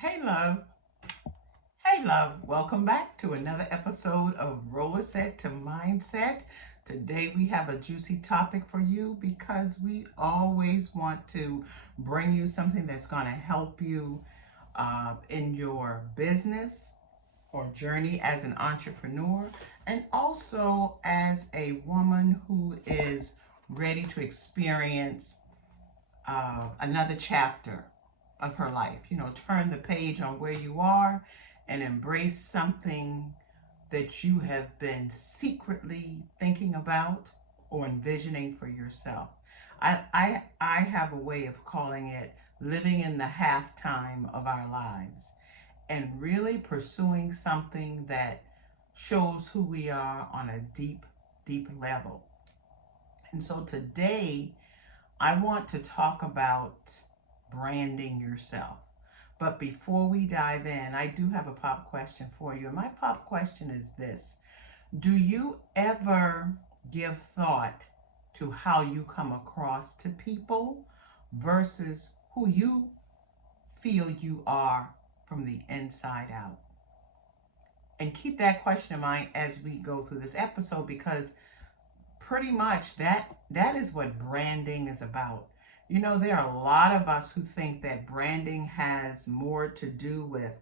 Hey, love. Hey, love. Welcome back to another episode of Rollerset to Mindset. Today we have a juicy topic for you because we always want to bring you something that's going to help you in your business or journey as an entrepreneur, and also as a woman who is ready to experience another chapter of her life. Turn the page on where you are and embrace something that you have been secretly thinking about or envisioning for yourself. I have a way of calling it living in the halftime of our lives and really pursuing something that shows who we are on a deep, deep level. And so today, I want to talk about branding yourself. But before we dive in, I do have a pop question for you. And my pop question is this: do you ever give thought to how you come across to people versus who you feel you are from the inside out? And keep that question in mind as we go through this episode, because pretty much that is what branding is about. There are a lot of us who think that branding has more to do with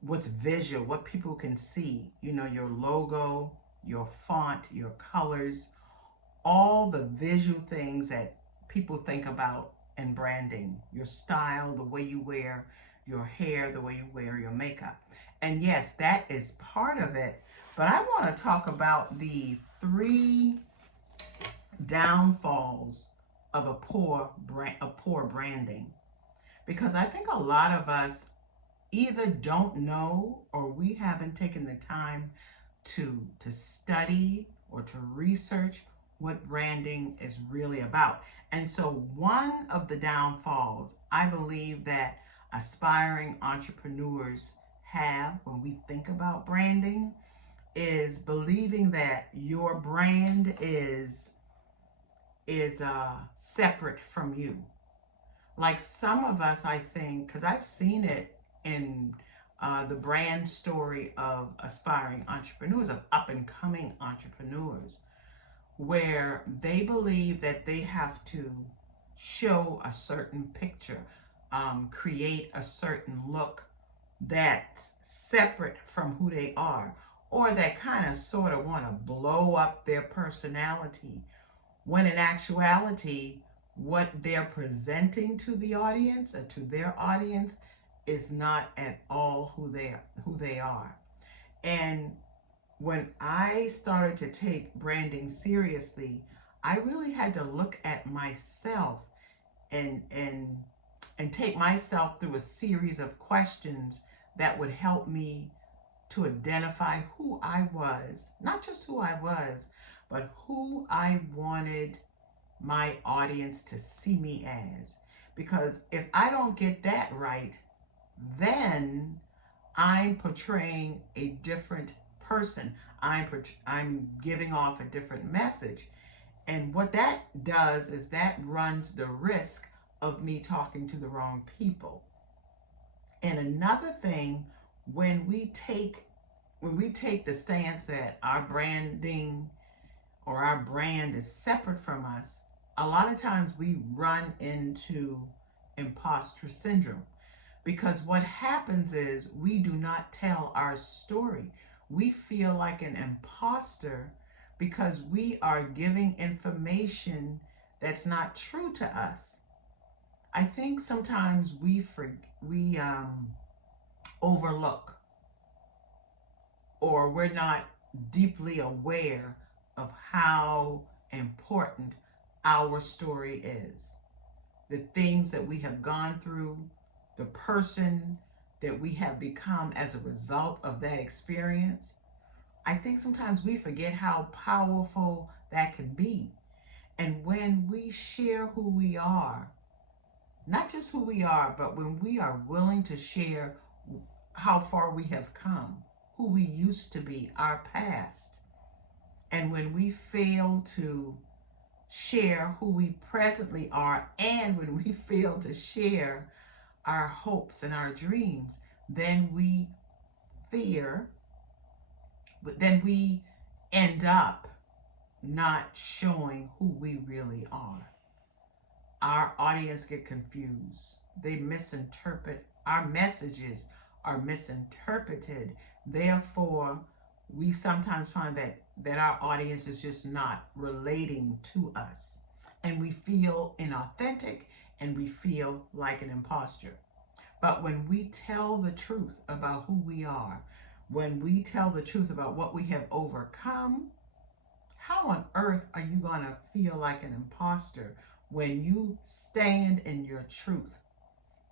what's visual, what people can see. Your logo, your font, your colors, all the visual things that people think about in branding. Your style, the way you wear your hair, the way you wear your makeup. And yes, that is part of it. But I want to talk about the three downfalls of a poor branding, because I think a lot of us either don't know or we haven't taken the time to study or to research what branding is really about. And so one of the downfalls I believe that aspiring entrepreneurs have when we think about branding is believing that your brand is separate from you. Like some of us, I think, because I've seen it in the brand story of aspiring entrepreneurs, of up and coming entrepreneurs, where they believe that they have to show a certain picture, create a certain look that's separate from who they are, or that kind of sort of want to blow up their personality, when in actuality, what they're presenting to the audience or to their audience is not at all who they are. And when I started to take branding seriously, I really had to look at myself and and and take myself through a series of questions that would help me to identify who I was, not just who I was, but who I wanted my audience to see me as. Because if I don't get that right, then I'm portraying a different person. I'm giving off a different message. And what that does is that runs the risk of me talking to the wrong people. And another thing, when we take the stance that our branding or our brand is separate from us, a lot of times we run into imposter syndrome, because what happens is we do not tell our story. We feel like an imposter because we are giving information that's not true to us. I think sometimes we overlook, or we're not deeply aware of how important our story is. The things that we have gone through, the person that we have become as a result of that experience. I think sometimes we forget how powerful that can be. And when we share who we are, not just who we are, but when we are willing to share how far we have come, who we used to be, our past, and when we fail to share who we presently are, and when we fail to share our hopes and our dreams, then we fear, then we end up not showing who we really are. Our audience get confused. They misinterpret our messages, are misinterpreted. Therefore, we sometimes find that our audience is just not relating to us. And we feel inauthentic and we feel like an imposter. But when we tell the truth about who we are, when we tell the truth about what we have overcome, how on earth are you going to feel like an imposter when you stand in your truth?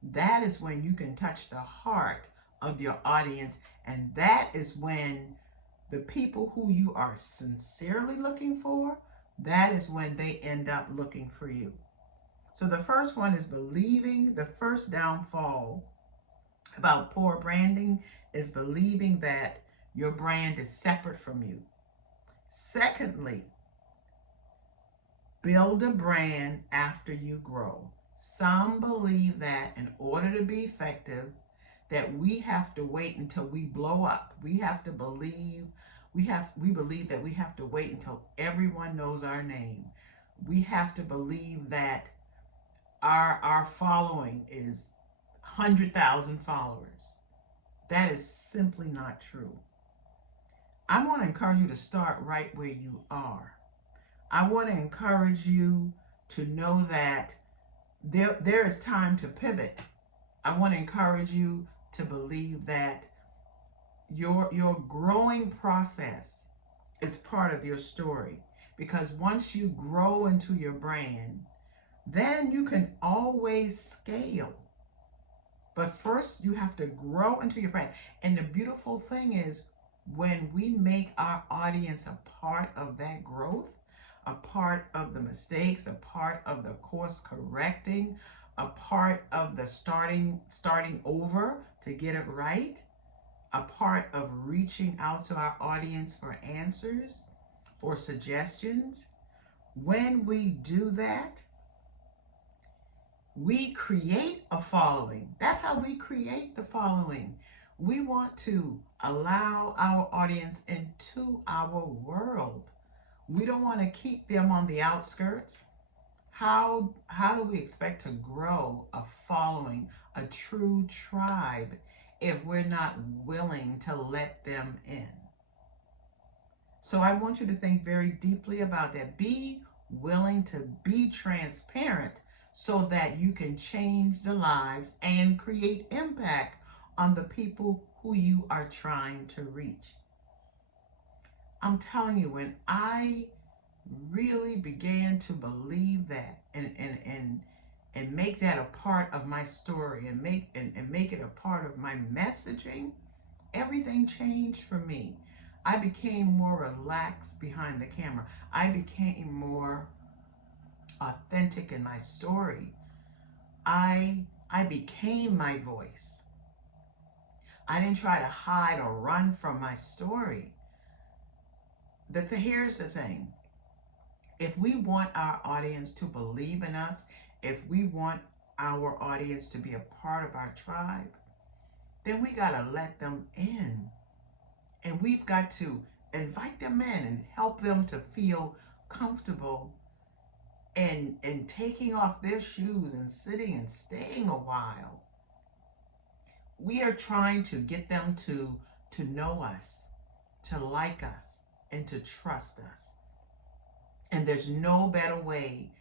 That is when you can touch the heart of your audience, and that is when the people who you are sincerely looking for, that is when they end up looking for you. So the first one is believing. The first downfall about poor branding is believing that your brand is separate from you. Secondly, build a brand after you grow. Some believe that in order to be effective, that we have to wait until we blow up. We have to believe, we believe that we have to wait until everyone knows our name. We have to believe that our following is 100,000 followers. That is simply not true. I want to encourage you to start right where you are. I want to encourage you to know that there is time to pivot. I want to encourage you to believe that your growing process is part of your story. Because once you grow into your brand, then you can always scale. But first, you have to grow into your brand. And the beautiful thing is, when we make our audience a part of that growth, a part of the mistakes, a part of the course correcting, a part of the starting over to get it right, a part of reaching out to our audience for answers, for suggestions. When we do that, we create a following. That's how we create the following. We want to allow our audience into our world. We don't want to keep them on the outskirts. How do we expect to grow a following, a true tribe, if we're not willing to let them in? So I want you to think very deeply about that. Be willing to be transparent so that you can change the lives and create impact on the people who you are trying to reach. I'm telling you, when I really began to believe that and make that a part of my story and make it a part of my messaging, everything changed for me. I became more relaxed behind the camera. I became more authentic in my story. I became my voice. I didn't try to hide or run from my story. Here's the thing. If we want our audience to believe in us, if we want our audience to be a part of our tribe, then we got to let them in. And we've got to invite them in and help them to feel comfortable and taking off their shoes and sitting and staying a while. We are trying to get them to know us, to like us, and to trust us. And there's no better way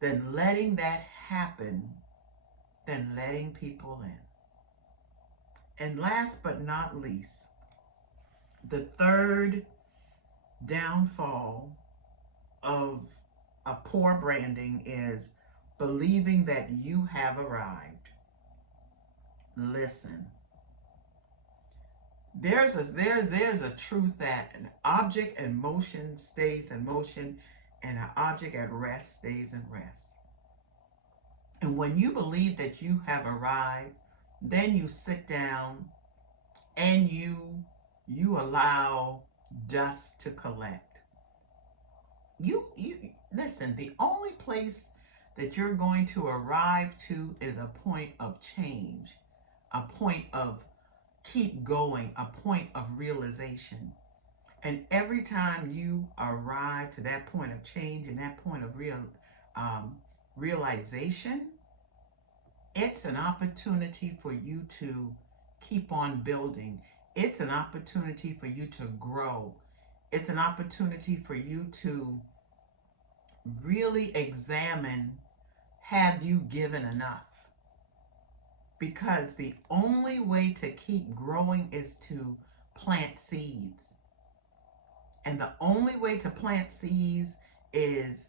than letting that happen than letting people in. And last but not least, the third downfall of a poor branding is believing that you have arrived. Listen. There's a truth that an object in motion stays in motion and an object at rest stays in rest. And when you believe that you have arrived, then you sit down and you allow dust to collect. You listen, the only place that you're going to arrive to is a point of change, a point of keep going, a point of realization. And every time you arrive to that point of change and that point of realization, it's an opportunity for you to keep on building. It's an opportunity for you to grow. It's an opportunity for you to really examine, have you given enough? Because the only way to keep growing is to plant seeds. And the only way to plant seeds is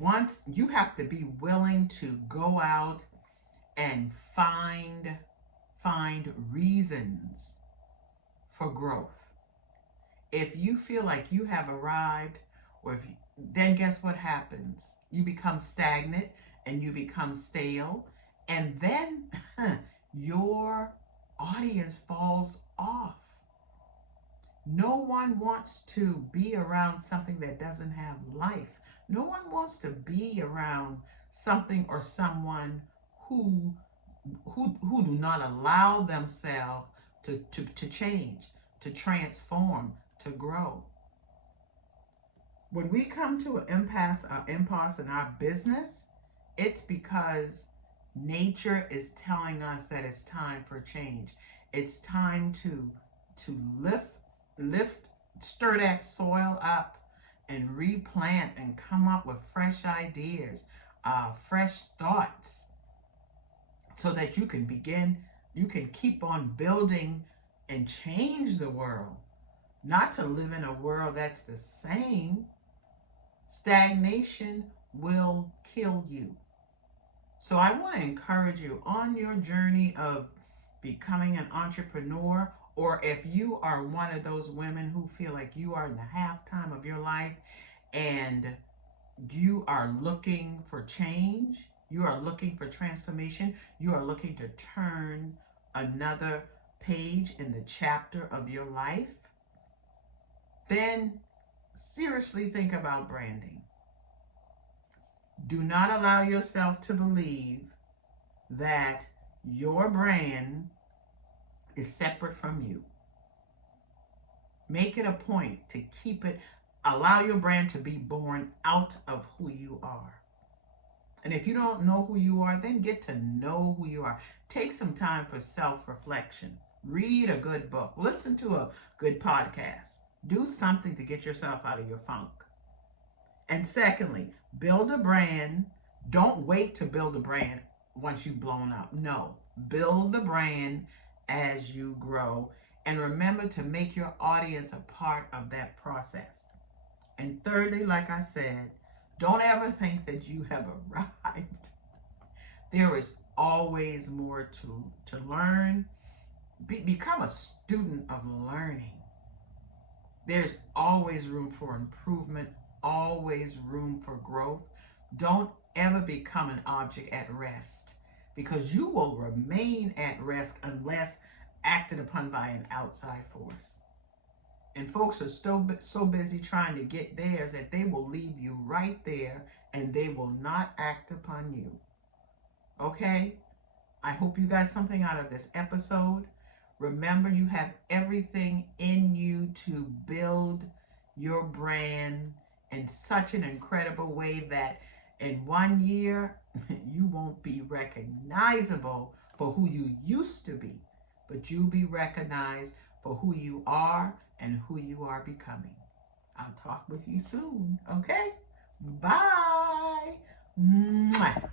once you have to be willing to go out and find reasons for growth. If you feel like you have arrived, then guess what happens? You become stagnant and you become stale, and then your audience falls off. No one wants to be around something that doesn't have life. No one wants to be around something or someone who do not allow themselves to change, to transform, to grow. When we come to an impasse in our business, it's because nature is telling us that it's time for change. It's time to stir that soil up and replant and come up with fresh ideas, fresh thoughts, so that you can keep on building and change the world, not to live in a world that's the same. Stagnation will kill you. So I want to encourage you on your journey of becoming an entrepreneur, or if you are one of those women who feel like you are in the halftime of your life and you are looking for change, you are looking for transformation, you are looking to turn another page in the chapter of your life, then seriously think about branding. Do not allow yourself to believe that your brand is separate from you. Make it a point to keep it, allow your brand to be born out of who you are. And if you don't know who you are, then get to know who you are. Take some time for self-reflection. Read a good book. Listen to a good podcast. Do something to get yourself out of your funk. And secondly, build a brand. Don't wait to build a brand once you've blown up. No, build the brand as you grow. And remember to make your audience a part of that process. And thirdly, like I said, don't ever think that you have arrived. There is always more to learn. Become a student of learning. There's always room for improvement, always room for growth. Don't ever become an object at rest, because you will remain at rest unless acted upon by an outside force. And folks are so busy trying to get theirs that they will leave you right there and they will not act upon you. Okay? I hope you got something out of this episode. Remember, you have everything in you to build your brand in such an incredible way that in 1 year, you won't be recognizable for who you used to be, but you'll be recognized for who you are and who you are becoming. I'll talk with you soon, okay? Bye. Mwah.